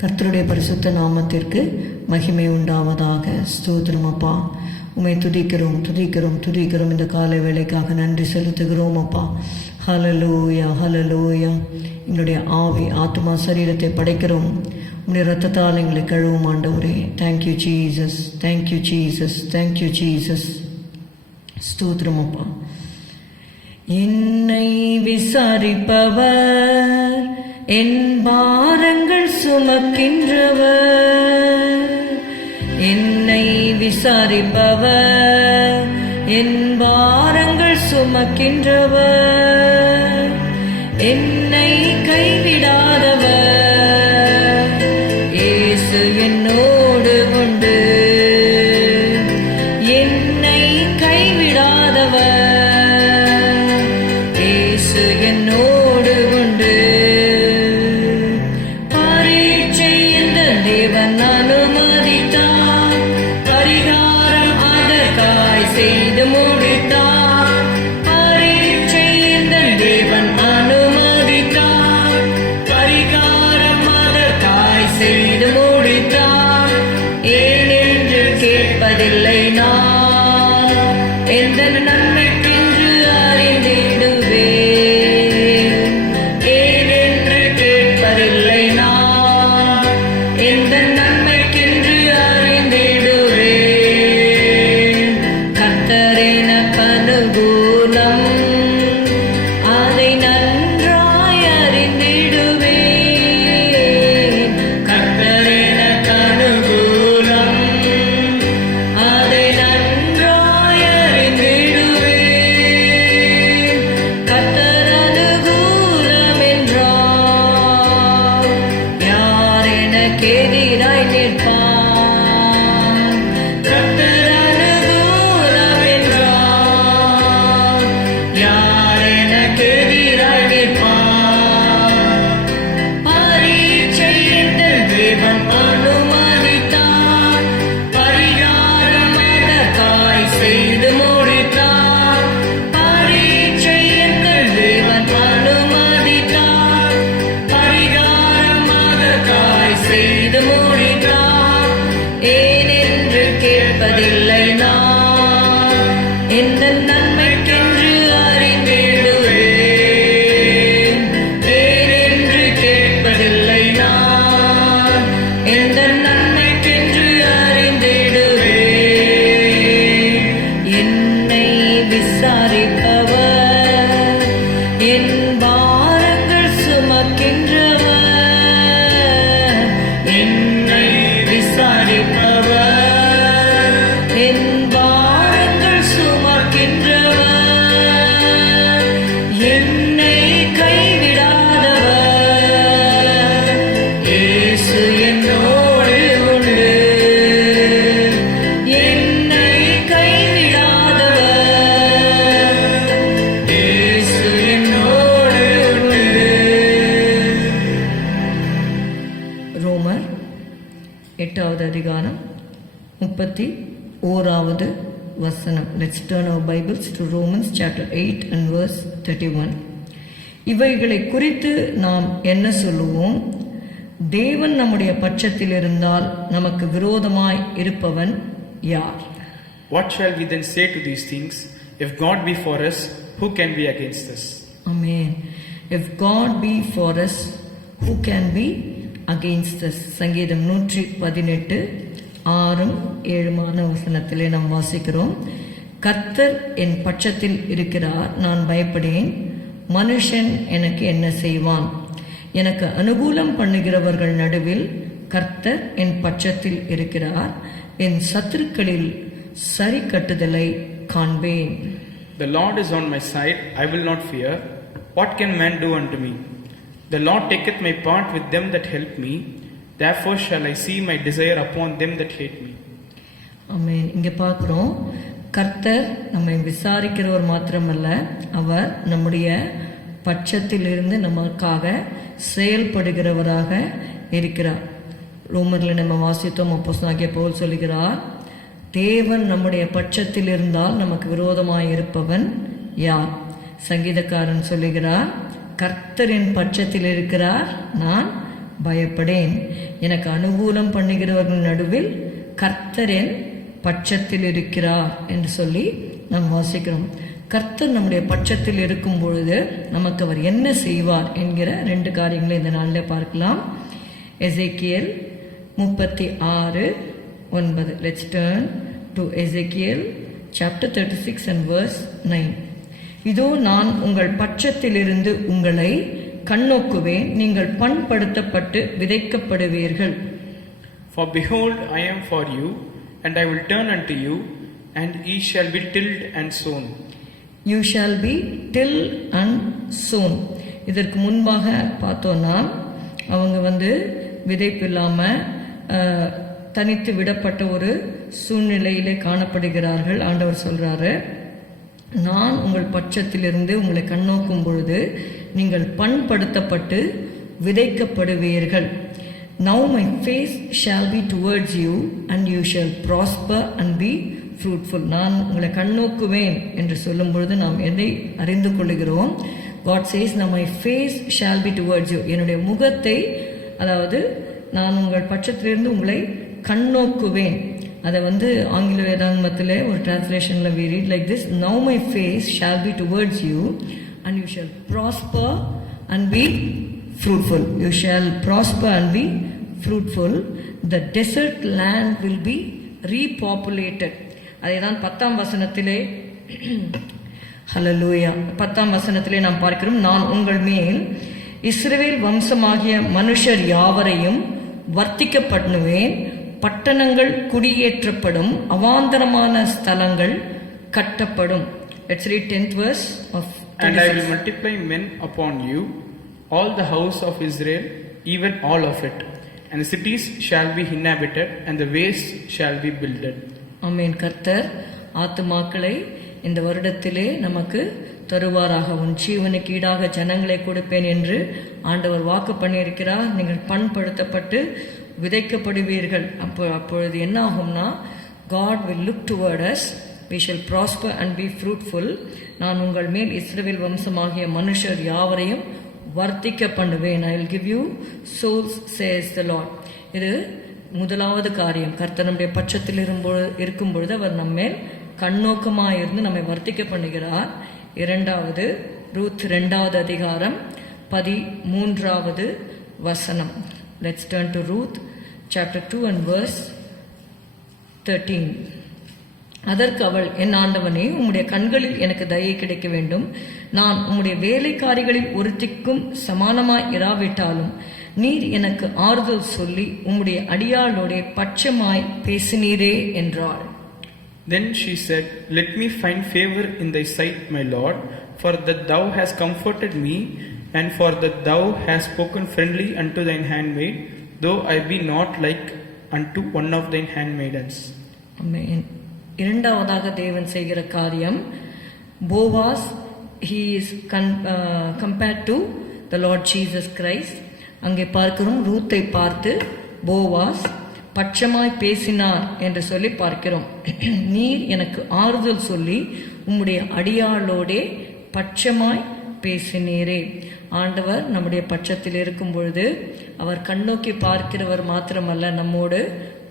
கர்த்தருடைய பரிசுத்த நாமத்திற்கு மகிமை உண்டாவதாக. ஸ்தோத்திரம் அப்பா. உம்மை துதிக்கிறோம் துதிக்கிறோம் துதிக்கிறோம். இந்த காலை வேளைக்காக நன்றி செலுத்துகிறோம் அப்பா. ஹல்லேலூயா ஹல்லேலூயா. எங்களுடைய ஆவி ஆத்மா சரீரத்தை படைக்கிறோம். உம்முடைய இரத்தத்தால் எங்களை கழுவும் ஆண்டவரே. Thank you Jesus, thank you Jesus, thank you Jesus. ஸ்தோத்திரம் அப்பா. என்னை விசாரிப்பவர், என் பாரங்கள் சுமக்கின்றவர். என்னை விசாரிப்பவர், என் பாரங்கள் சுமக்கின்றவர். என்னை கைவிடாதவர், இயேசு என்னோடு உண்டு. என்னை கைவிடாதவர், இயேசு என்னோடு உண்டு. பரீட்சை இந்த தேவன் அனுமதித்தார், பரிகாரம் அதற்காய் செய்து முடித்தார். பரீட்சை இந்த தேவன் அனுமதித்தார், பரிகாரம் அதற்காய் செய்து முடித்தார். ஏனென்று கேட்பதில்லை நான், எந்த நன்மைக்கென்று அறிந்திடுவேன். ஏனென்று கேட்பதில்லை நான், எந்த நன்மைக்கென்று அறிந்திடுவேன். கர்த்தர் எனக்கு அனுகூலம், அதை நன்றாய் அறிந்திடுவேன். கர்த்தர் எனக்கு அனுகூலம், அதை நன்றாய் அறிந்திடுவேன். கர்த்தர் அனுகூலம் என்றால் யார் எனக்கு எதிராய் நிற்பார்? கர்த்தர் அனுகூலம் என்றால் யார் எனக்கு எதிராய் நிற்பார்? பரீட்சை இந்த தேவன் அனுமதித்தார், பரிகாரம் அதற்காய் செய்து முடித்தார். பரீட்சை இந்த தேவன் அனுமதித்தார், பரிகாரம் அதற்காய் செய்து முடித்தார். ஏனென்று கேட்பதில்லை நான், எந்த நன்மைக்கென்று அறிந்திடுவேன். ஏனென்று கேட்பதில்லை நான், எந்த நன்மைக்கென்று அறிந்திடுவேன். என்னை விசாரிப்பவர், என் பாரங்கள் சுமக்கின்றவர். என்னை விசாரிப்பவர், என் பாரங்கள் சுமக்கின்றவர். என்னை கைவிடாதவர், இயேசு என்னோடு உண்டு. என்னை கைவிடாதவர், இயேசு என்னோடு உண்டு. ரோமர் 8வது அதிகாரம் 31வது வசனம். Let's turn our Bibles to Romans chapter 8 and verse 31. இவைகளை குறித்து நாம் என்ன சொல்லுவோம்? தேவன் நம்முடைய பட்சத்தில் இருந்தால் நமக்கு விரோதமாய் இருப்பவன் யார்? What shall we then say to these things? If God be for us, who can be against us? Amen. If God be for us, who can be against us? சங்கீதம் 118 6-7 வசனத்திலே நாம் வாசிக்கிறோம். கர்த்தர் என் பட்சத்தில் இருக்கிறார், நான் பயப்படேன். மனுஷன் எனக்கு என்ன செய்வான்? எனக்கு அனுகூலம் பண்ணுகிறவர்கள் நடுவில் கர்த்தர் என் பட்சத்தில் இருக்கிறார். என் சத்துருக்களில் சரி கட்டுதலை காண்பேன். The Lord is on my side, I will not fear. What can man do unto me? The Lord taketh my part with them that help me. Therefore shall I see my desire upon them that hate me. ஆமென். இங்க பார்க்கிறோம், கர்த்தர் நம்மை விசாரிக்கிறவர் மாத்திரமல்ல, அவர் நம்முடைய பட்சத்தில் இருந்து நமக்காக செயல்படுகிறவராக இருக்கிறார். ரோமரில் நம்ம வாசித்தோம், அப்போஸ்தலனாகிய பவுல் சொல்லுகிறார், தேவன் நம்முடைய பட்சத்தில் இருந்தால் நமக்கு விரோதமாய் இருப்பவன் யார்? சங்கீதக்காரன் சொல்லுகிறார், கர்த்தரின் பட்சத்தில் இருக்கிறார், நான் பயப்படேன். எனக்கு அனுகூலம் பண்ணுகிறவர்கள் நடுவில் கர்த்தர் என் பட்சத்தில் இருக்கிறார் என்று சொல்லி நாம் வாசிக்கிறோம். கர்த்தர் நம்முடைய பட்சத்தில் இருக்கும் பொழுது நமக்கு அவர் என்ன செய்வார் என்கிற 2 காரியங்களை இந்த நாளில் பார்க்கலாம். எசேக்கியேல் 36:9. Let's turn to Ezekiel chapter 36 and verse 9. இதோ நான் உங்கள் பட்சத்திலிருந்து உங்களை கண்ணோக்குவேன், நீங்கள் பண்படுத்தப்பட்டு விதைக்கப்படுவீர்கள். For behold, I am for you, and I will turn unto you, and ye shall be tilled and sown. You shall be tilled and sown. இதற்கு முன்பாக பார்த்தோன்னா அவங்க விதைப்பு இல்லாமல் தனித்து விடப்பட்ட ஒரு சூழ்நிலையிலே காணப்படுகிறார்கள். ஆண்டவர் சொல்றாரு, நான் உங்கள் பட்சத்திலிருந்து உங்களை கண்ணோக்கும் பொழுது நீங்கள் பண்படுத்தப்பட்டு விதைக்கப்படுவீர்கள். Now my face shall be towards you and you shall prosper and be fruitful. நான் உங்களை கண்ணோக்குவேன் என்று சொல்லும் பொழுது நாம் எதை அறிந்து கொள்கிறோம்? God says, now my face shall be towards you. என்னுடைய முகத்தை, அதாவது நான் உங்கள் பட்சத்திலிருந்து உங்களை கண்ணோக்குவேன். அதை ஆங்கில வேதாங்கமத்தில் ஒரு டிரான்ஸ்லேஷனில் we read like this, now my face shall be towards you and you shall prosper and be fruitful. You shall prosper and be fruitful. The desert land will be repopulated. அதை தான் 10ஆம் வசனத்திலே ஹல்லேலூயா 10ஆம் வசனத்திலே நாம் பார்க்கிறோம், நான் உங்கள் மேல் இஸ்ரவேல் வம்சமாகிய மனுஷர் யாவரையும் வர்த்திக்க பண்ணுவேன், பட்டணங்கள் குடியேற்றப்படும், அவாந்தரமான ஸ்தலங்கள் கட்டப்படும். Let's read 10th verse of 26. And I will multiply men upon you, all the house of Israel, even all of it, and the cities shall be inhabited, and the ways shall be builded. ஆமென். கர்த்தர் ஆத்துமாக்களை இந்த வருடத்திலே நமக்கு தருவாராக. உன் ஜீவனுக்கு ஈடாக ஜனங்களை கொடுப்பேன் என்று ஆண்டவர் வாக்கு பண்ணியிருக்கிறார். நீங்கள் பண்படுத்தப்பட்டு விதைக்கப்படுவீர்கள். அப்பொழுது என்ன ஆகும்னா, God will look toward us, we shall prosper and be fruitful. நான் உங்கள் மேல் இஸ்ரவேல் வம்சமாகிய மனுஷர் யாவரையும் வர்த்திக்க பண்ணுவேன். I will give you souls, says the Lord. இது முதலாவது காரியம். கர்த்தர் நம்முடைய பட்சத்தில் இருக்கும் பொழுது அவர் நம்மேல் கண்ணோக்கமாக இருந்து நம்மை வர்த்திக்க பண்ணுகிறார். இரண்டாவது, ரூத் 2வது அதிகாரம் 13வது வசனம். Let's turn to Ruth chapter 2 and verse 13. அதற்கு அவள், என் ஆண்டவனே, உம்முடைய கண்களில் எனக்கு தயை கிடைக்க வேண்டும். நான் உம்முடைய வேலைக்காரிகளில் ஒருத்திக்கும் சமானமாய் இராவிட்டாலும் நீர் எனக்கு ஆறுதல் சொல்லி உம்முடைய அடியாளோட பட்சமாய் பேசினீரே என்றாள். Then she said, let me find favor in thy sight, my Lord, for that thou hast comforted me, and for that thou hast spoken friendly unto thine handmaid, though I be not like unto one of thine handmaidens. Amen. இரண்டாவதாக தேவன் செய்கிற காரியம், Boaz, he is compared to the Lord Jesus Christ. அங்கே பார்க்கிறோம், ரூத்தை பார்த்து Boaz பட்சமாய் பேசினார் என்று சொல்லி பார்க்கிறோம். நீர் எனக்கு ஆறுதல் சொல்லி உம்முடைய அடியாளோடே பட்சமாய் பேசினீரே. ஆண்டவர் நம்முடைய பட்சத்தில் இருக்கும் பொழுது அவர் கண்ணோக்கி பார்க்கிறவர் மாத்திரமல்ல, நம்மோடு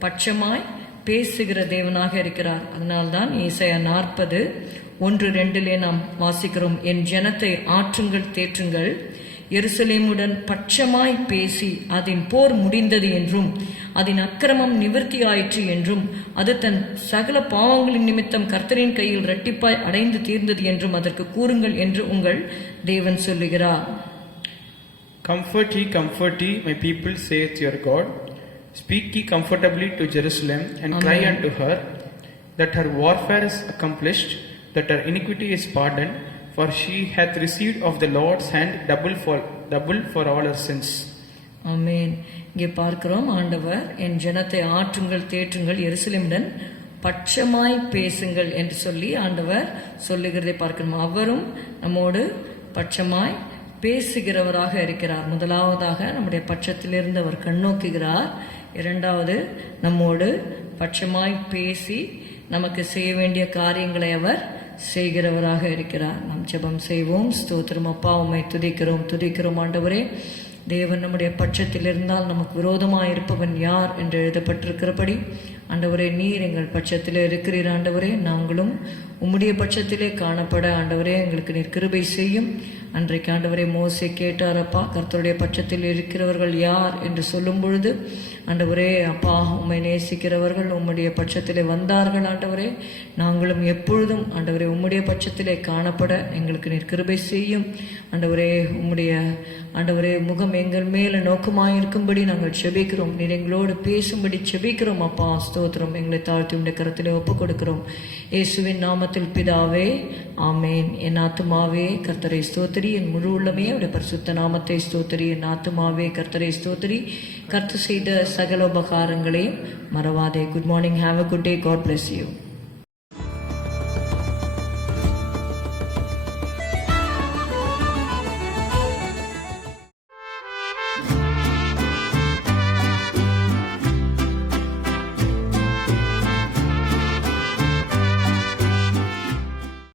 பட்சமாய் பேசுகிற தேவனாக இருக்கிறார். அதனால்தான் ஏசாயா 40:1-2 நாம் வாசிக்கிறோம், என் ஜனத்தை ஆற்றுங்கள் தேற்றுங்கள், எருசலேமுடன் பட்சமாய் பேசி அதன் போர் முடிந்தது என்றும் அதன் அக்கிரமம் நிவர்த்தி ஆயிற்று என்றும் அது தன் சகல பாவங்களின் நிமித்தம் கர்த்தரின் கையில் இரட்டிப்பாய் அடைந்து தீர்ந்தது என்றும் அதற்கு கூறுங்கள் என்று உங்கள் தேவன் சொல்லுகிறார். Comfort ye, my people, saith your God. Speak ye comfortably to Jerusalem, and Amen. Cry unto her, that her warfare is accomplished, that her iniquity is pardoned, for she hath received of the Lord's hand double for all her sins. ஆமென். இங்கே பார்க்கிறோம், ஆண்டவர் என் ஜனத்தை ஆற்றுங்கள் தேற்றுங்கள், எருசலேமுடன் பட்சமாய் பேசுங்கள் என்று சொல்லி ஆண்டவர் சொல்லுகிறதை பார்க்கிறோம். அவரும் நம்மோடு பட்சமாய் பேசுகிறவராக இருக்கிறார். முதலாவதாக நம்முடைய பட்சத்திலிருந்து அவர் கண்ணோக்குகிறார். இரண்டாவது, நம்மோடு பட்சமாய் பேசி நமக்கு செய்ய வேண்டிய காரியங்களை அவர் செய்கிறவராக இருக்கிறார். நாம் ஜெபம் செய்வோம். ஸ்தோத்திரம் அப்பா, உம்மை துதிக்கிறோம் ஆண்டவரே. தேவன் நம்முடைய பட்சத்தில் இருந்தால் நமக்கு விரோதமாக இருப்பவன் யார் என்று எழுதப்பட்டிருக்கிறபடி ஆண்டவரே, நீர் எங்கள் பட்சத்திலே இருக்கிறீர். ஆண்டவரே, நாங்களும் உம்முடைய பட்சத்திலே காணப்பட ஆண்டவரே எங்களுக்கு நீர் கிருபை செய்யும். அன்றைக்கு ஆண்டவரே மோசே கேட்டாரப்பா, கர்த்தருடைய பட்சத்தில் இருக்கிறவர்கள் யார் என்று சொல்லும் பொழுது ஆண்டவரே, அப்பா, உம்மை நேசிக்கிறவர்கள் உம்முடைய பட்சத்திலே வந்தார்கள். ஆண்டவரே, நாங்களும் எப்பொழுதும் ஆண்டவரே உம்முடைய பட்சத்திலே காணப்பட எங்களுக்கு நீர் கிருபை செய்யும். ஆண்டவரே, உம்முடைய ஆண்டவரே முகம் எங்கள் மேல நோக்கமாயிருக்கும்படி நாங்கள் செபிக்கிறோம். நீர் எங்களோடு பேசும்படி செபிக்கிறோம். அப்பா, ஸ்தோத்திரம். எங்களை தாழ்த்தி உடைய கரத்திலே ஒப்புக் கொடுக்கிறோம். இயேசுவின் நாமத்தில் பிதாவே, ஆமேன். என் ஆத்துமாவே கர்த்தரை ஸ்தோத்திரி, என் முழு உள்ளமே அவருடைய பரிசுத்த நாமத்தை ஸ்தோத்திரி. என் ஆத்துமாவே கர்த்தரை ஸ்தோத்திரி, கர்த்தர் செய்த சகல உபகாரங்களையும் மறவாதே. Good morning. Have a good day. God bless you.